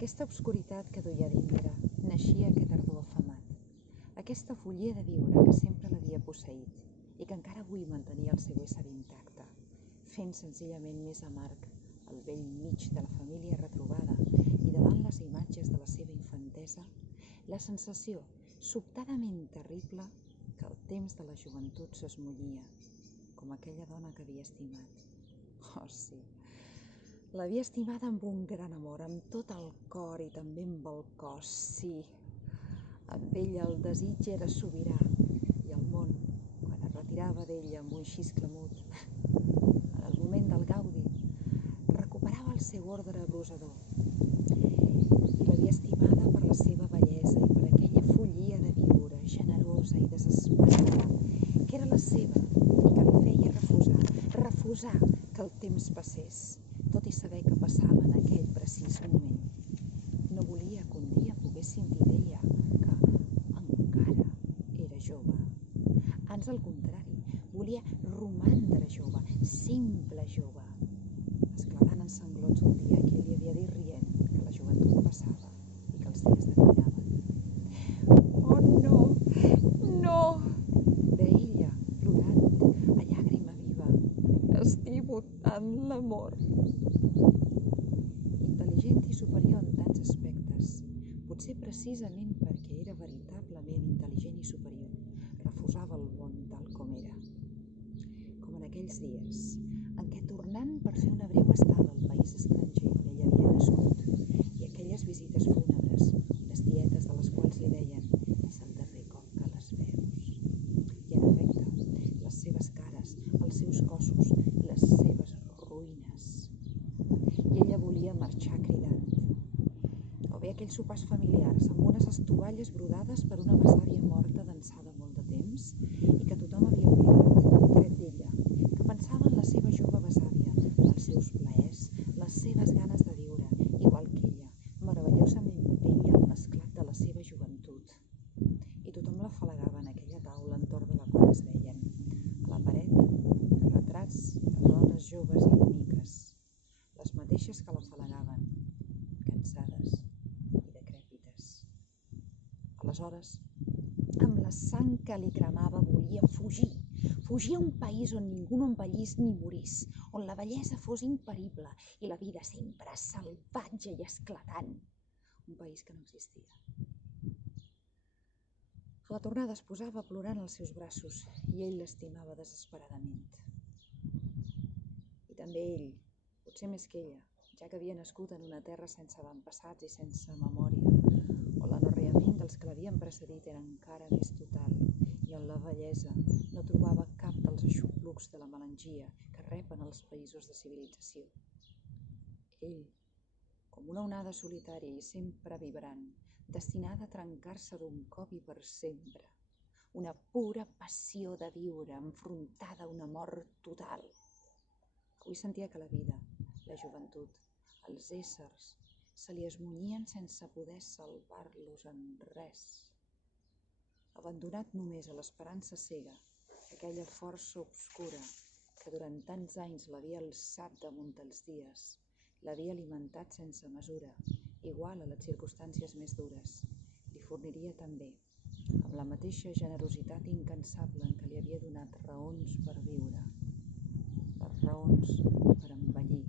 aquesta obscuritat que duia dintre naixia aquest ardor afamat, aquesta follia de viure que sempre l'havia posseït i que encara avui mantenia el seu ésser intacte, fent senzillament més amarg al bell mig de la família retrobada i davant les imatges de la seva infantesa, la sensació sobtadament terrible que el temps de la joventut s'esmollia, com aquella dona que havia estimat. Oh, sí, l'havia estimada amb un gran amor, amb tot el cor i també amb el cos, sí. Amb ella el desig era sobirà i el món, quan es retirava d'ella amb un xiscle mut, en el moment del gaudi, recuperava el seu ordre abrusador. I l'havia estimada per la seva bellesa i per aquella follia de viure, generosa i desesperada, que era la seva i que li feia refusar que el temps passés, tot i saber que passava en aquell precís moment. No volia que un dia pogués sentir d'ella que encara era jove. Ans al contrari, volia romandre jove, sempre jove, esclatant en sanglots un dia que li havia dit rient que la joventut passava i que els dies declinaven. Oh, no, no, deia ella, plorant, a llàgrima viva, estimo tant l'amor. Intel·ligent i superior en tants aspectes, potser precisament perquè era veritablement intel·ligent i superior, refusava el món tal com era. Com en aquells dies, en què tornant per fer una breu estada al país estranger on ella havia nascut, i aquelles visites fúnebres, les dietes de les quals li deien és el darrer cop que les veus. I en efecte, les seves cares, els seus cossos, les seves ruïnes. I ella volia marxar cridant. O bé aquells sopars familiars amb unes estovalles brodades per una besàvia morta d'ençà de molt de temps i que tothom havia oblidat, tret d'ella, que pensava en la seva jove besàvia, els seus plaers, les seves ganes de viure, igual que ella, meravellosament bella en l'esclat de la seva joventut. I tothom l'afalagava en aquella taula entorn de la qual es veien, a la paret, retrats de dones joves i boniques, les mateixes que l'afalagaven, cansades i decrèpites. Aleshores, amb la sang que li cremava, volia fugir a un país on ningú no envellís ni morís, on la bellesa fos imperible i la vida sempre salvatge i esclatant. Un país que no existia. A la tornada es posava plorant als seus braços i ell l'estimava desesperadament. I també ell, potser més que ella, ja que havia nascut en una terra sense avantpassats i sense memòria, on l'anorreament dels que l'havien precedit era encara més total i on la bellesa no trobava cap dels aixoplucs de la melangia que repen els països de civilització. Ell, com una onada solitària i sempre vibrant, destinada a trencar-se d'un cop i per sempre, una pura passió de viure enfrontada a una mort total. Avui sentia que la vida, la joventut, els éssers, se li esmunyien sense poder salvar-los en res. Abandonat només a l'esperança cega, aquella força obscura que durant tants anys l'havia alçat damunt dels dies, l'havia alimentat sense mesura, igual a les circumstàncies més dures, li forniria també, amb la mateixa generositat incansable en què li havia donat raons per viure, les raons per envellir,